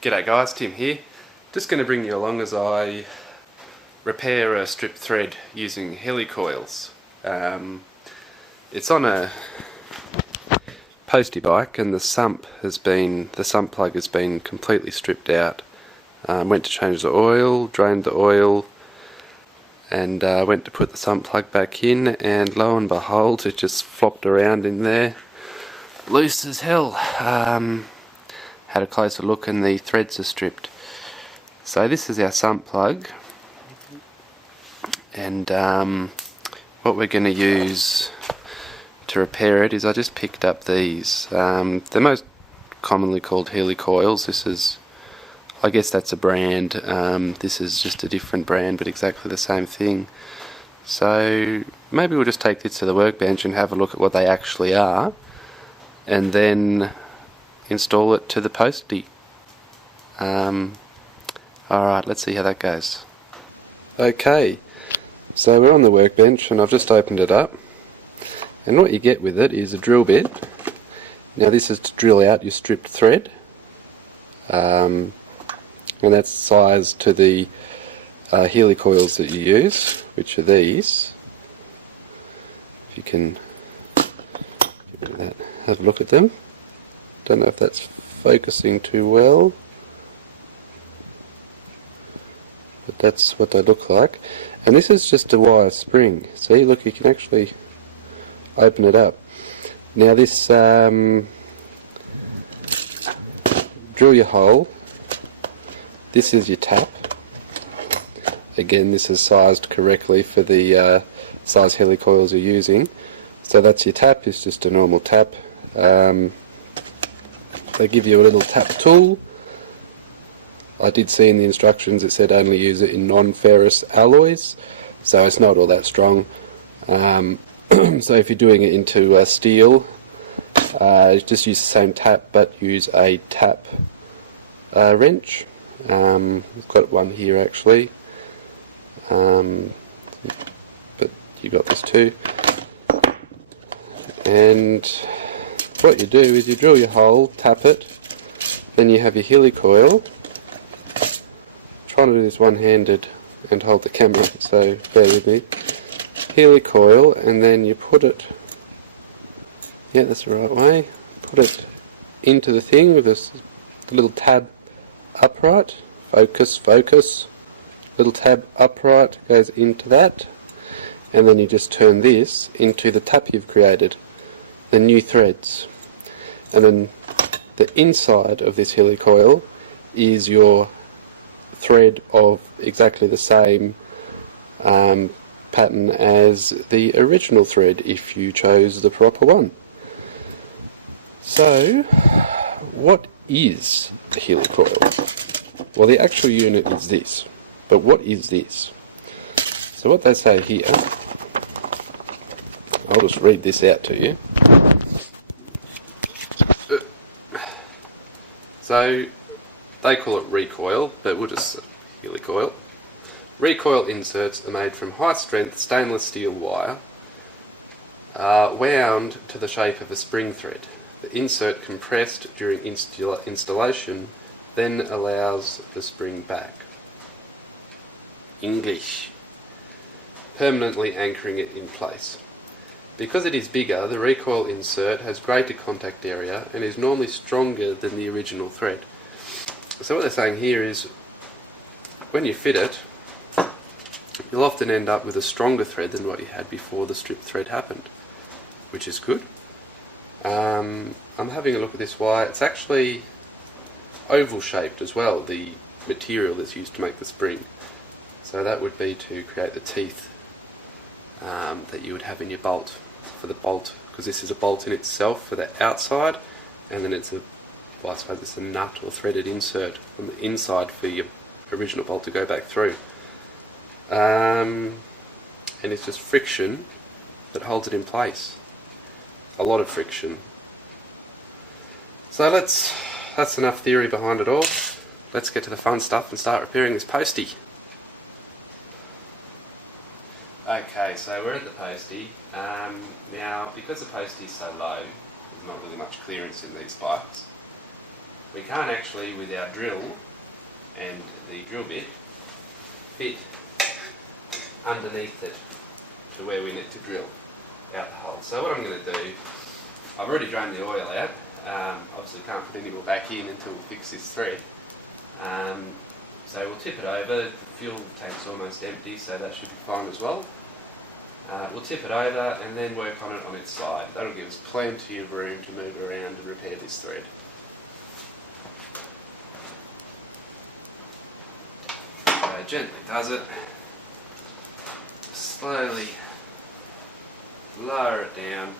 G'day guys, Tim here. Just going to bring you along as I repair a stripped thread using helicoils. It's on a postie bike and the sump plug has been completely stripped out. Went to change the oil, drained the oil, and went to put the sump plug back in, and lo and behold it just flopped around in there, loose as hell. Had a closer look and the threads are stripped. So this is our sump plug, and what we're going to use to repair it is, I just picked up these. They're most commonly called Helicoils. This is, I guess that's a brand. This is just a different brand but exactly the same thing. So maybe we'll just take this to the workbench and have a look at what they actually are, and then install it to the postie. Alright, let's see how that goes. Okay, so we're on the workbench and I've just opened it up, and what you get with it is a drill bit. Now this is to drill out your stripped thread, and that's sized to the helicoils that you use, which are these. If you can have a look at them. Don't know if that's focusing too well, but that's what they look like. And this is just a wire spring. See, look, you can actually open it up. Now this, drill your hole. This is your tap. Again, this is sized correctly for the size helicoils you're using. So that's your tap, it's just a normal tap. They give you a little tap tool. I did see in the instructions it said only use it in non-ferrous alloys, so it's not all that strong. So if you're doing it into steel, just use the same tap but use a tap wrench. I've got one here actually, but you got this too. And what you do is you drill your hole, tap it, then you have your helicoil. Trying to do this one-handed and hold the camera, so bear with me. Helicoil, and then you put it, yeah, that's the right way, put it into the thing with this little tab upright, focus, little tab upright goes into that, and then you just turn this into the tap you've created, the new threads. And then the inside of this helicoil is your thread of exactly the same pattern as the original thread if you chose the proper one. So what is the helicoil? Well, the actual unit is this, but what is this? So what they say here, I'll just read this out to you. So they call it recoil, but we'll just say helicoil. Recoil inserts are made from high-strength stainless steel wire, wound to the shape of a spring thread. The insert compressed during installation then allows the spring back. English. Permanently anchoring it in place. Because it is bigger, the recoil insert has greater contact area and is normally stronger than the original thread. So what they're saying here is, when you fit it, you'll often end up with a stronger thread than what you had before the stripped thread happened, which is good. I'm having a look at this wire. It's actually oval shaped as well, the material that's used to make the spring. So that would be to create the teeth that you would have in your bolt, for the bolt, because this is a bolt in itself for the outside, and then it's a, well, I suppose it's a nut or threaded insert on the inside for your original bolt to go back through. And it's just friction that holds it in place. A lot of friction. So that's enough theory behind it all. Let's get to the fun stuff and start repairing this postie. Okay, so we're at the postie. Now, because the postie is so low, there's not really much clearance in these bikes. we can't actually, with our drill and the drill bit, fit underneath it to where we need to drill out the hole. So what I'm going to do, I've already drained the oil out. Obviously can't put any more back in until we fix this thread. So we'll tip it over. The fuel tank's almost empty, so that should be fine as well. We'll tip it over and then work on it on its side. That'll give us plenty of room to move around and repair this thread. So gently does it. Slowly lower it down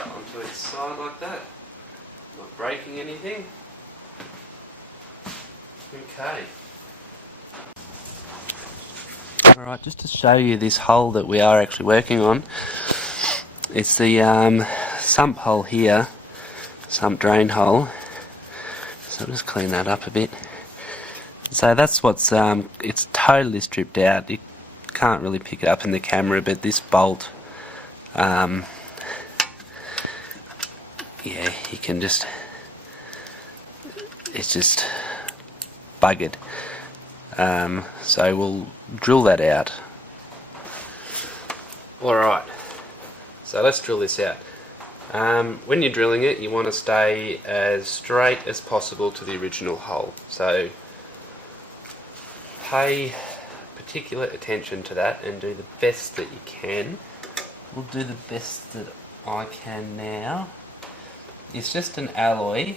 onto its side like that. Not breaking anything. Okay. Alright, just to show you this hole that we are actually working on, it's the sump hole here, sump drain hole. So I'll just clean that up a bit. So that's what's, it's totally stripped out. You can't really pick it up in the camera, but this bolt, yeah, you can just, it's just buggered. So we'll drill that out. Alright, so let's drill this out. When you're drilling it, you want to stay as straight as possible to the original hole. So pay particular attention to that and do the best that you can. We'll do the best that I can now. It's just an alloy,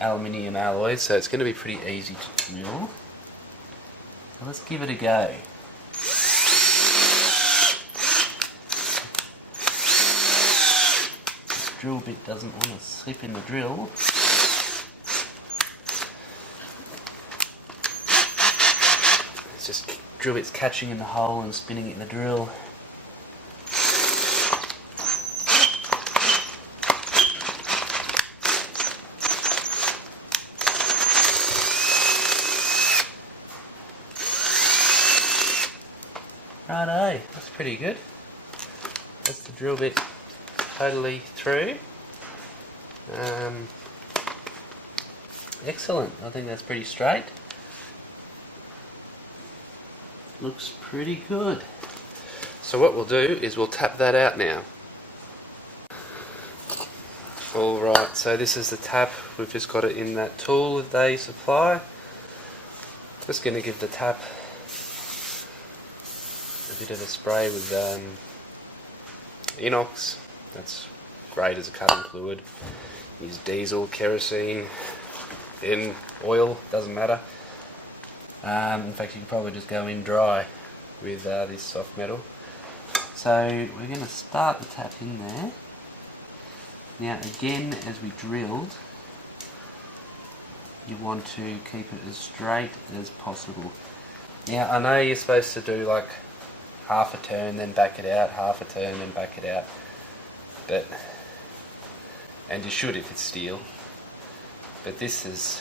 aluminium alloy, so it's going to be pretty easy to drill. So let's give it a go. This drill bit doesn't want to slip in the drill. It's just drill bit's catching in the hole and spinning it in the drill. Righto, that's pretty good. That's the drill bit totally through. Excellent, I think that's pretty straight. Looks pretty good. So what we'll do is we'll tap that out now. Alright, so this is the tap. We've just got it in that tool that they supply. Just going to give the tap a bit of a spray with inox. That's great as a cutting fluid. Use diesel, kerosene, in oil, doesn't matter. In fact, you could probably just go in dry with this soft metal. So we're going to start the tap in there. Now again, as we drilled, you want to keep it as straight as possible. Now I know you're supposed to do like half a turn, then back it out, half a turn, then back it out. But, and you should if it's steel. But this is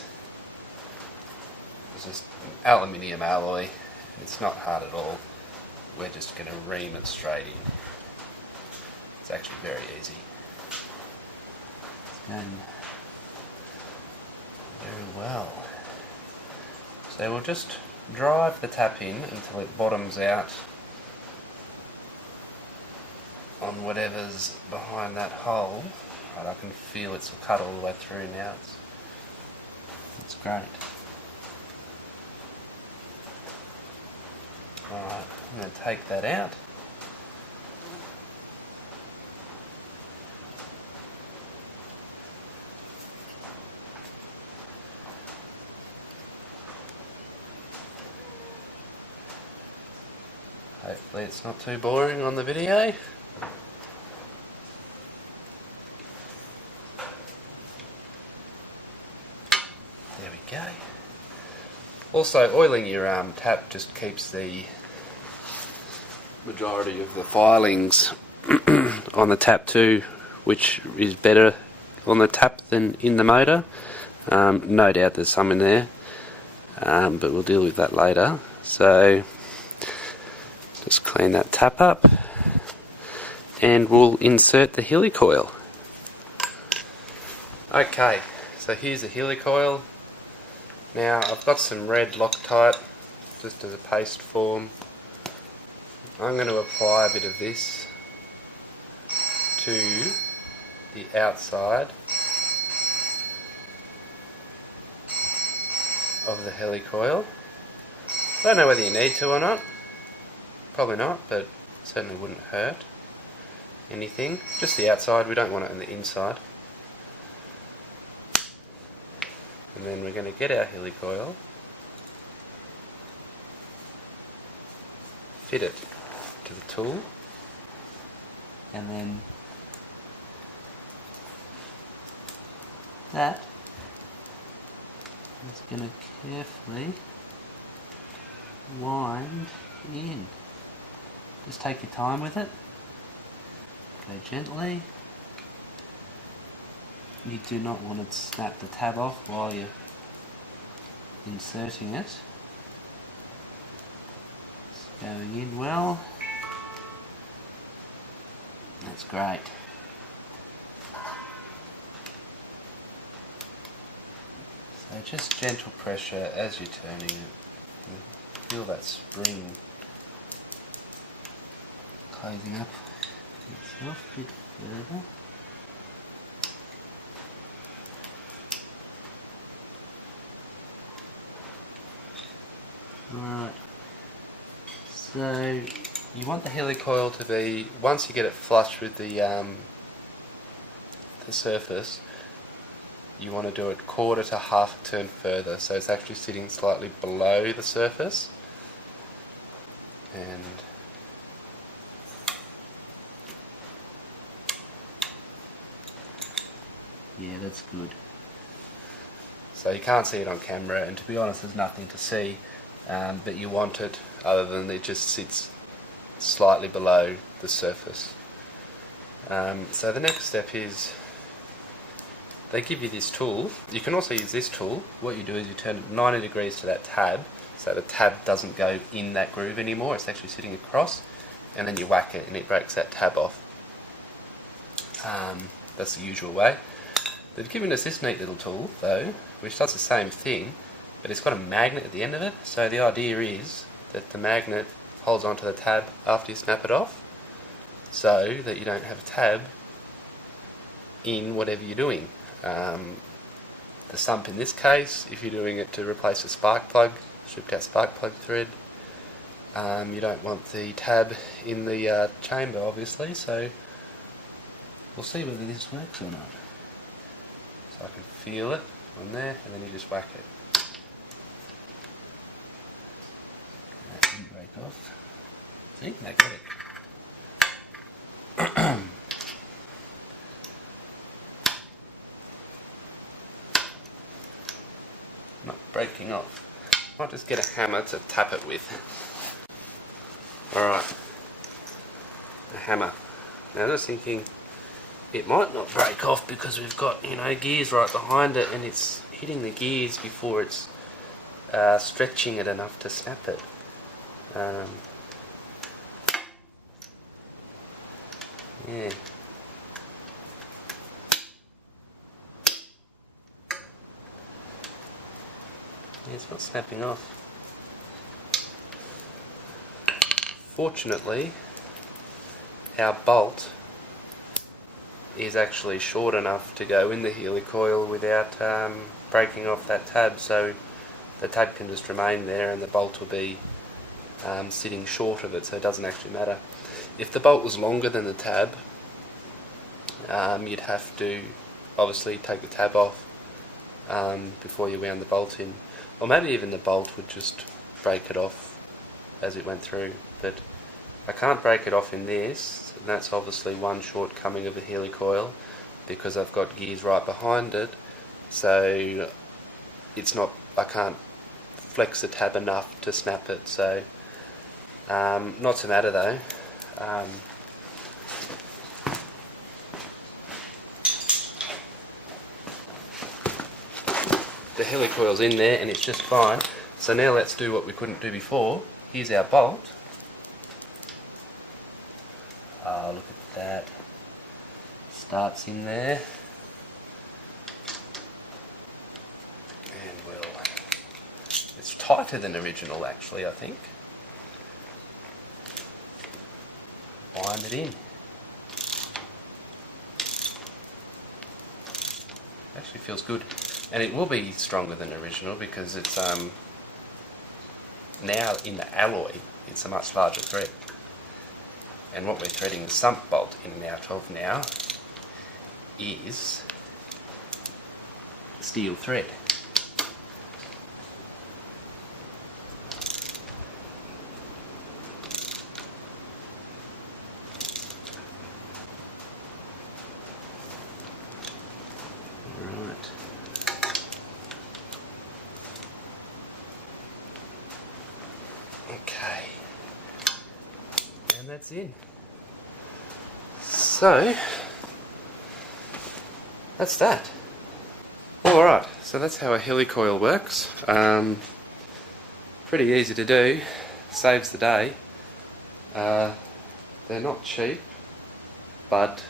just an aluminium alloy, and it's not hard at all. We're just going to ream it straight in. It's actually very easy. It's going very well. So we'll just drive the tap in until it bottoms out on whatever's behind that hole. Right, I can feel it's cut all the way through now. It's great. Alright, I'm going to take that out. Hopefully it's not too boring on the video. There we go. Also, oiling your tap just keeps the majority of the filings on the tap too, which is better on the tap than in the motor. No doubt there's some in there, but we'll deal with that later. So just clean that tap up. and we'll insert the helicoil. Okay, so here's the helicoil. Now I've got some red Loctite just as a paste form. I'm going to apply a bit of this to the outside of the helicoil. I don't know whether you need to or not. Probably not, but certainly wouldn't hurt anything. Just the outside, we don't want it on the inside. And then we're going to get our helicoil, fit it to the tool, and then that is going to carefully wind in. Just take your time with it. Go gently. You do not want to snap the tab off while you're inserting it. It's going in well. That's great. So just gentle pressure as you're turning it. Feel that spring closing up itself a bit further. Alright, so you want the helicoil to be, once you get it flush with the surface, you want to do it quarter to half a turn further, so it's actually sitting slightly below the surface. And yeah, that's good. So you can't see it on camera, and to be honest there's nothing to see, but you want it other than it just sits slightly below the surface. So the next step is they give you this tool. You can also use this tool. What you do is you turn it 90 degrees to that tab, so the tab doesn't go in that groove anymore, it's actually sitting across, and then you whack it and it breaks that tab off. That's the usual way. They've given us this neat little tool though, which does the same thing, but it's got a magnet at the end of it, so the idea is that the magnet holds onto the tab after you snap it off, so that you don't have a tab in whatever you're doing. The sump in this case, if you're doing it to replace a spark plug, stripped out spark plug thread, you don't want the tab in the chamber obviously, so we'll see whether this works or not. So I can feel it on there, and then you just whack it. That didn't break off. See? Now get it. Not breaking off. Might just get a hammer to tap it with. Alright. A hammer. Now I was thinking it might not break off because we've got, you know, gears right behind it, and it's hitting the gears before it's stretching it enough to snap it. Yeah. It's not snapping off. Fortunately, our bolt is actually short enough to go in the helicoil without breaking off that tab, so the tab can just remain there and the bolt will be sitting short of it, so it doesn't actually matter. If the bolt was longer than the tab, you'd have to obviously take the tab off before you wound the bolt in, or maybe even the bolt would just break it off as it went through, but I can't break it off in this, and that's obviously one shortcoming of the helicoil, because I've got gears right behind it, so it's not, I can't flex the tab enough to snap it, so not to matter though. The helicoil's in there and it's just fine, so now let's do what we couldn't do before. Here's our bolt. Look at that starts in there, and it's tighter than original actually, I think. Wind it in. Actually feels good, and it will be stronger than original because it's now in the alloy. It's a much larger thread, and what we're threading the sump bolt in and out of now is steel thread. Okay, and that's in. So that's that. Alright, so that's how a helicoil works. Pretty easy to do, saves the day. They're not cheap, but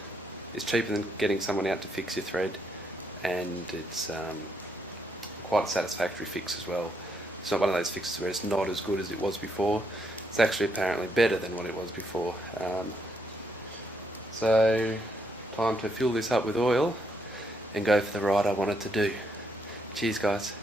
it's cheaper than getting someone out to fix your thread, and it's quite a satisfactory fix as well. It's not one of those fixes where it's not as good as it was before. It's actually apparently better than what it was before. So, time to fill this up with oil and go for the ride I wanted to do. Cheers guys.